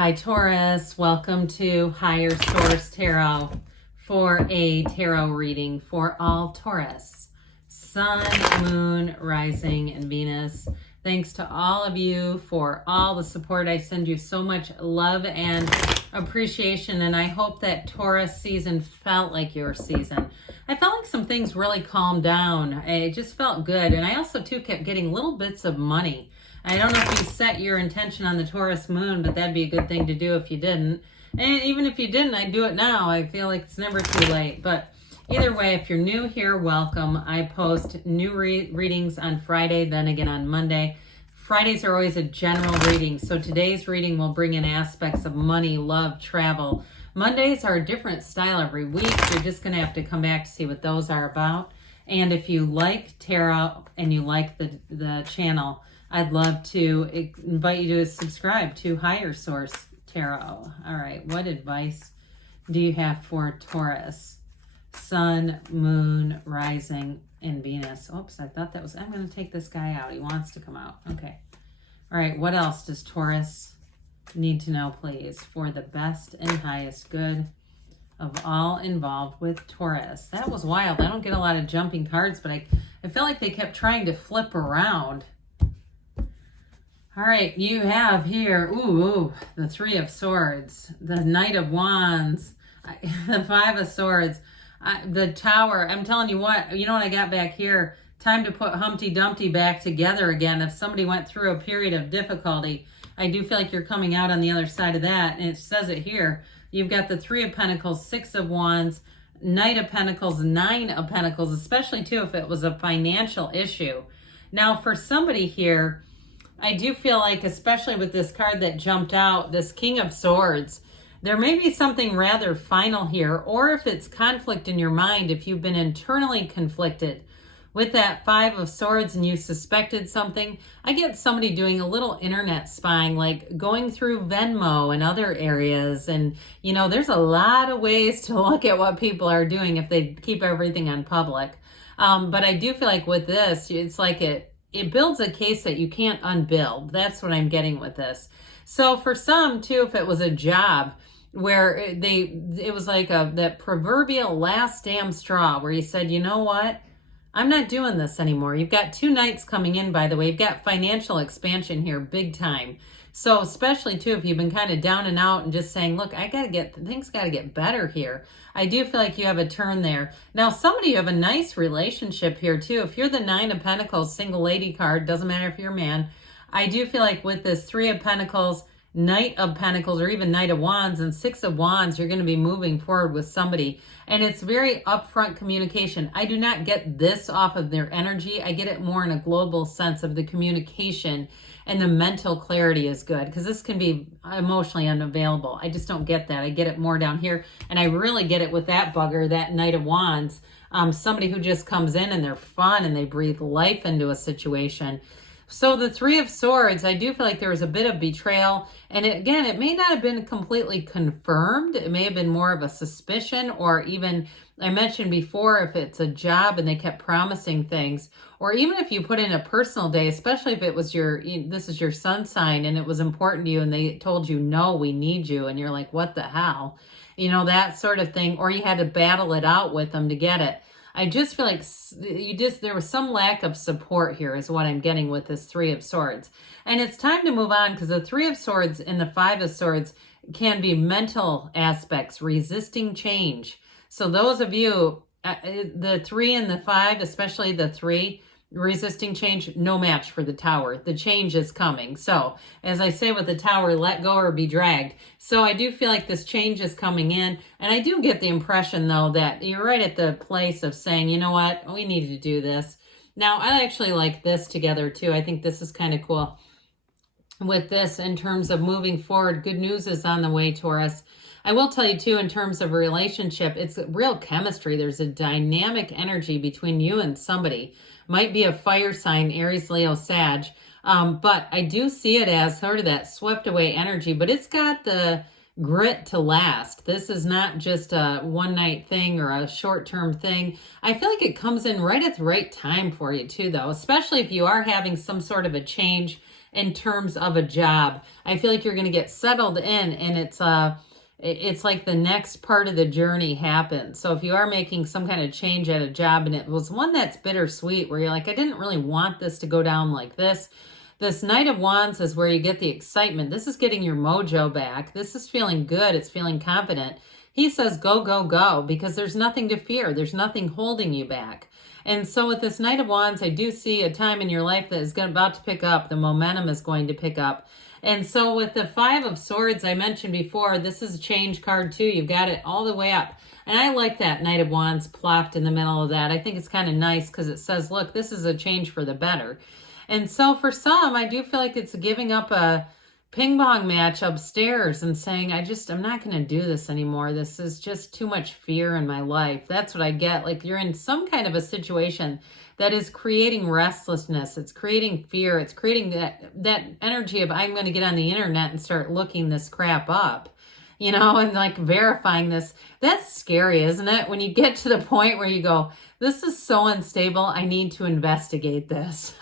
Hi Taurus, welcome to Higher Source Tarot for a tarot reading for all Taurus, Sun, Moon, Rising, and Venus. Thanks to all of you for all the support. I send you so much love and appreciation, and I hope that Taurus season felt like your season. I felt like some things really calmed down. It just felt good, and I also too kept getting little bits of money. I don't know if you set your intention on the Taurus moon, but that'd be a good thing to do if you didn't. And even if you didn't, I'd do it now. I feel like it's never too late. But either way, if you're new here, welcome. I post new readings on Friday, then again on Monday. Fridays are always a general reading, so today's reading will bring in aspects of money, love, travel. Mondays are a different style every week. You're just going to have to come back to see what those are about. And if you like tarot and you like the channel, I'd love to invite you to subscribe to Higher Source Tarot. All right, what advice do you have for Taurus? Sun, Moon, Rising, and Venus. Oops, I thought that was... I'm going to take this guy out. He wants to come out. Okay. All right, what else does Taurus need to know, please, for the best and highest good of all involved with Taurus? That was wild. I don't get a lot of jumping cards, but I felt like they kept trying to flip around. All right, you have here, the Three of Swords, the Knight of Wands, the Five of Swords, the Tower. I'm telling you what, you know what I got back here? Time to put Humpty Dumpty back together again. If somebody went through a period of difficulty, I do feel like you're coming out on the other side of that. And it says it here. You've got the Three of Pentacles, Six of Wands, Knight of Pentacles, Nine of Pentacles, especially too if it was a financial issue. Now for somebody here, I do feel like, especially with this card that jumped out, this King of Swords, there may be something rather final here, or if it's conflict in your mind, if you've been internally conflicted with that Five of Swords and you suspected something. I get somebody doing a little internet spying, like going through Venmo and other areas. And, you know, there's a lot of ways to look at what people are doing if they keep everything on public. But I do feel like with this, it's like it builds a case that you can't unbuild. That's what I'm getting with this. So for some too, if it was a job where it was like that proverbial last damn straw where you said, you know what? I'm not doing this anymore. You've got two knights coming in, by the way. You've got financial expansion here, big time. So especially too, if you've been kind of down and out and just saying, look, things got to get better here. I do feel like you have a turn there. Now, somebody you have a nice relationship here too. If you're the Nine of Pentacles, single lady card, doesn't matter if you're a man. I do feel like with this Three of Pentacles, Knight of Pentacles, or even Knight of Wands and Six of Wands, you're going to be moving forward with somebody. And it's very upfront communication. I do not get this off of their energy. I get it more in a global sense of the communication, and the mental clarity is good, because this can be emotionally unavailable. I just don't get that. I get it more down here. And I really get it with that bugger, that Knight of Wands. Somebody who just comes in and they're fun and they breathe life into a situation. So the Three of Swords, I do feel like there was a bit of betrayal. And again, it may not have been completely confirmed. It may have been more of a suspicion, or even, I mentioned before, if it's a job and they kept promising things, or even if you put in a personal day, especially if it was this is your sun sign and it was important to you and they told you, no, we need you. And you're like, what the hell? You know, that sort of thing. Or you had to battle it out with them to get it. I just feel like there was some lack of support here is what I'm getting with this Three of Swords. And it's time to move on, because the Three of Swords and the Five of Swords can be mental aspects, resisting change. So those of you, the Three and the Five, especially the Three, resisting change, no match for the Tower. The change is coming. So as I say with the Tower, let go or be dragged. So I do feel like this change is coming in. And I do get the impression, though, that you're right at the place of saying, you know what, we need to do this. Now, I actually like this together, too. I think this is kind of cool with this in terms of moving forward. Good news is on the way, Taurus. I will tell you, too, in terms of a relationship, it's real chemistry. There's a dynamic energy between you and somebody. Might be a fire sign, Aries, Leo, Sag. But I do see it as sort of that swept away energy, but it's got the grit to last. This is not just a one night thing or a short-term thing. I feel like it comes in right at the right time for you too, though, especially if you are having some sort of a change in terms of a job. I feel like you're going to get settled in, and it's like the next part of the journey happens. So if you are making some kind of change at a job and it was one that's bittersweet, where you're like, I didn't really want this to go down like this Knight of Wands is where you get the excitement. This is getting your mojo back. This is feeling good. It's feeling confident. He says, go, go, go, because there's nothing to fear. There's nothing holding you back. And so with this Knight of Wands, I do see a time in your life that is about to pick up. The momentum is going to pick up. And so with the Five of Swords I mentioned before, this is a change card too. You've got it all the way up. And I like that Knight of Wands plopped in the middle of that. I think it's kind of nice because it says, look, this is a change for the better. And so for some, I do feel like it's giving up a ping pong match upstairs and saying, I'm not going to do this anymore. This is just too much fear in my life. That's what I get. Like you're in some kind of a situation that is creating restlessness. It's creating fear. It's creating that energy of, I'm going to get on the internet and start looking this crap up, and like verifying this. That's scary, isn't it? When you get to the point where you go, this is so unstable. I need to investigate this.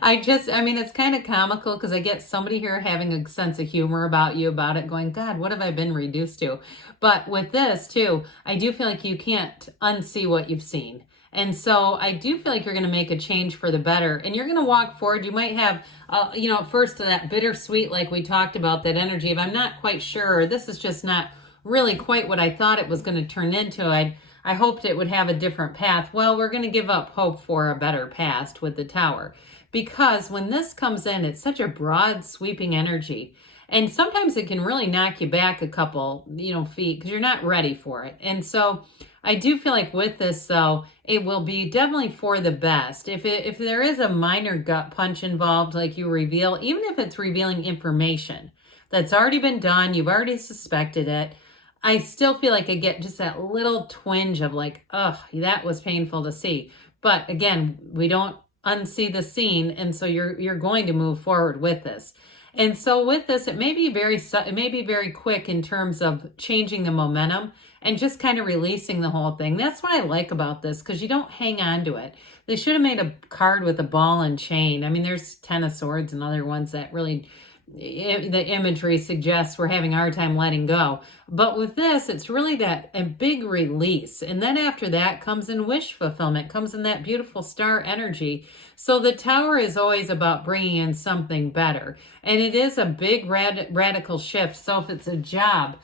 It's kind of comical because I get somebody here having a sense of humor about it, going, God, what have I been reduced to? But with this too, I do feel like you can't unsee what you've seen. And so I do feel like you're going to make a change for the better, and you're going to walk forward. You might have, first that bittersweet, like we talked about, that energy of, I'm not quite sure. This is just not really quite what I thought it was going to turn into. I hoped it would have a different path. Well, we're going to give up hope for a better past with the Tower. Because when this comes in, it's such a broad, sweeping energy. And sometimes it can really knock you back a couple, feet because you're not ready for it. And so I do feel like with this, though, it will be definitely for the best. If there is a minor gut punch involved, like you reveal, even if it's revealing information that's already been done, you've already suspected it, I still feel like I get just that little twinge of like, ugh, that was painful to see. But again, we don't unsee the scene, and so you're going to move forward with this. And so with this, it may be very quick in terms of changing the momentum and just kind of releasing the whole thing. That's what I like about this, because you don't hang on to it. They should have made a card with a ball and chain. There's Ten of Swords and other ones that really, the imagery suggests we're having a hard time letting go. But with this, it's really a big release. And then after that comes in wish fulfillment, comes in that beautiful star energy. So the Tower is always about bringing in something better. And it is a big radical shift. So if it's a job,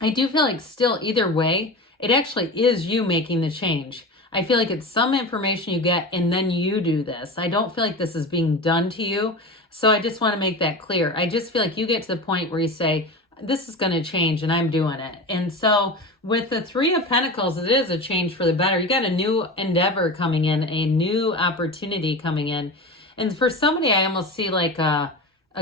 I do feel like still either way, it actually is you making the change. I feel like it's some information you get and then you do this. I don't feel like this is being done to you. So I just want to make that clear. I just feel like you get to the point where you say, this is going to change and I'm doing it. And so with the Three of Pentacles, it is a change for the better. You got a new endeavor coming in, a new opportunity coming in. And for somebody, I almost see like a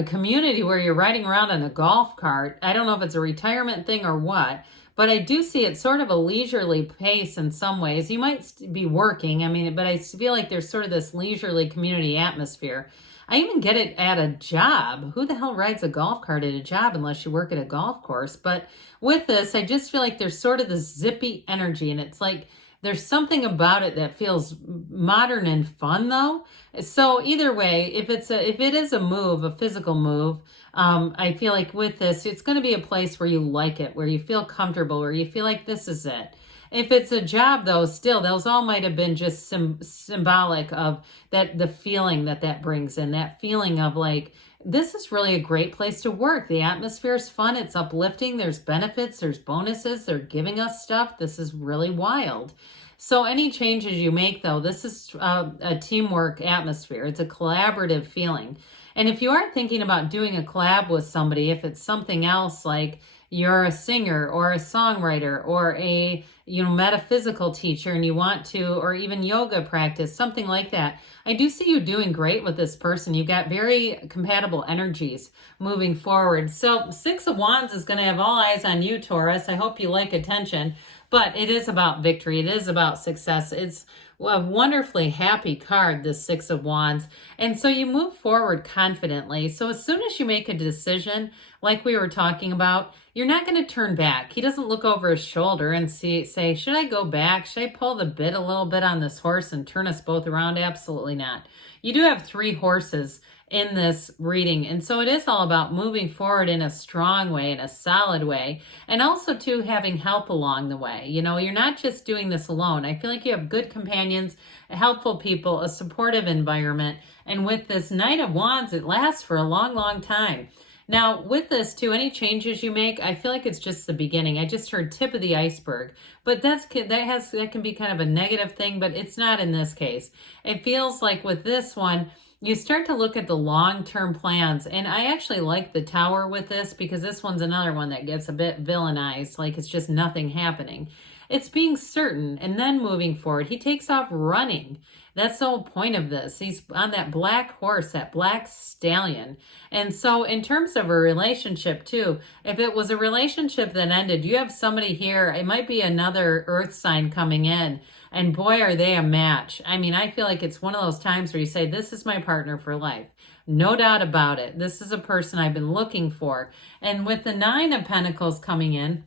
community where you're riding around on a golf cart. I don't know if it's a retirement thing or what, but I do see it sort of a leisurely pace in some ways. You might be working, but I feel like there's sort of this leisurely community atmosphere. I even get it at a job. Who the hell rides a golf cart at a job unless you work at a golf course? But with this, I just feel like there's sort of this zippy energy, and it's like there's something about it that feels modern and fun, though. So either way, if it is a move, a physical move, I feel like with this, it's going to be a place where you like it, where you feel comfortable, where you feel like this is it. If it's a job, though, still, those all might have been just symbolic of that, the feeling that brings in, that feeling of like, this is really a great place to work. The atmosphere is fun. It's uplifting. There's benefits. There's bonuses. They're giving us stuff. This is really wild. So any changes you make, though, this is a teamwork atmosphere. It's a collaborative feeling. And if you are thinking about doing a collab with somebody, if it's something else like you're a singer or a songwriter or a metaphysical teacher and you want to, or even yoga practice, something like that, I do see you doing great with this person. You've got very compatible energies moving forward. So Six of Wands is going to have all eyes on you, Taurus. I hope you like attention, but it is about victory. It is about success. It's a wonderfully happy card, this Six of Wands. And so you move forward confidently. So as soon as you make a decision, like we were talking about, you're not going to turn back. He doesn't look over his shoulder and say, should I go back? Should I pull the bit a little bit on this horse and turn us both around? Absolutely not. You do have 3 horses in this reading. And so it is all about moving forward in a strong way, in a solid way, and also too having help along the way. You know, you're not just doing this alone. I feel like you have good companions, helpful people, a supportive environment. And with this Knight of Wands, it lasts for a long, long time. Now, with this too, any changes you make, I feel like it's just the beginning. I just heard tip of the iceberg, but that can be kind of a negative thing, but it's not in this case. It feels like with this one, you start to look at the long-term plans, and I actually like the Tower with this because this one's another one that gets a bit villainized, like it's just nothing happening. It's being certain and then moving forward. He takes off running. That's the whole point of this. He's on that black horse, that black stallion. And so in terms of a relationship too, if it was a relationship that ended, you have somebody here, it might be another earth sign coming in, and boy, are they a match. I mean, I feel like it's one of those times where you say, this is my partner for life. No doubt about it. This is a person I've been looking for. And with the Nine of Pentacles coming in,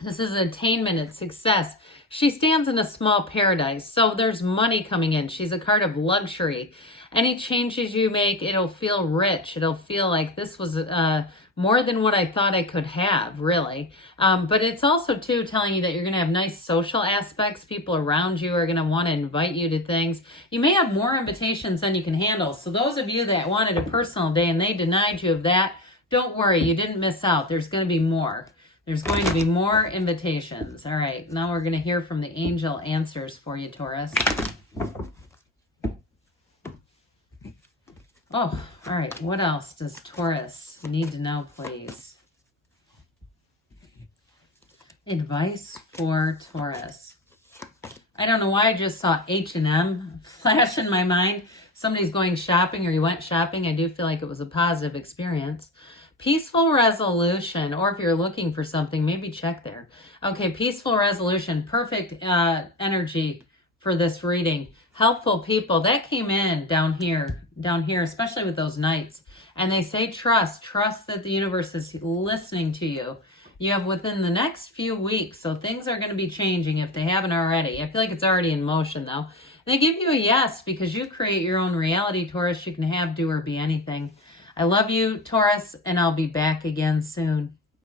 this is attainment, it's success. She stands in a small paradise, so there's money coming in. She's a card of luxury. Any changes you make, it'll feel rich. It'll feel like this was more than what I thought I could have, really. But it's also, too, telling you that you're going to have nice social aspects. People around you are going to want to invite you to things. You may have more invitations than you can handle. So those of you that wanted a personal day and they denied you of that, don't worry. You didn't miss out. There's going to be more. There's going to be more invitations. All right, now we're going to hear from the angel answers for you, Taurus. Oh, all right. What else does Taurus need to know, please? Advice for Taurus. I don't know why I just saw H&M flash in my mind. Somebody's going shopping or you went shopping. I do feel like it was a positive experience. Peaceful resolution, or if you're looking for something, maybe check there. Okay, peaceful resolution, perfect energy for this reading. Helpful people, that came in down here, especially with those knights. And they say trust that the universe is listening to you. You have within the next few weeks, so things are going to be changing if they haven't already. I feel like it's already in motion, though. They give you a yes because you create your own reality, Taurus. You can have, do, or be anything. I love you, Taurus, and I'll be back again soon.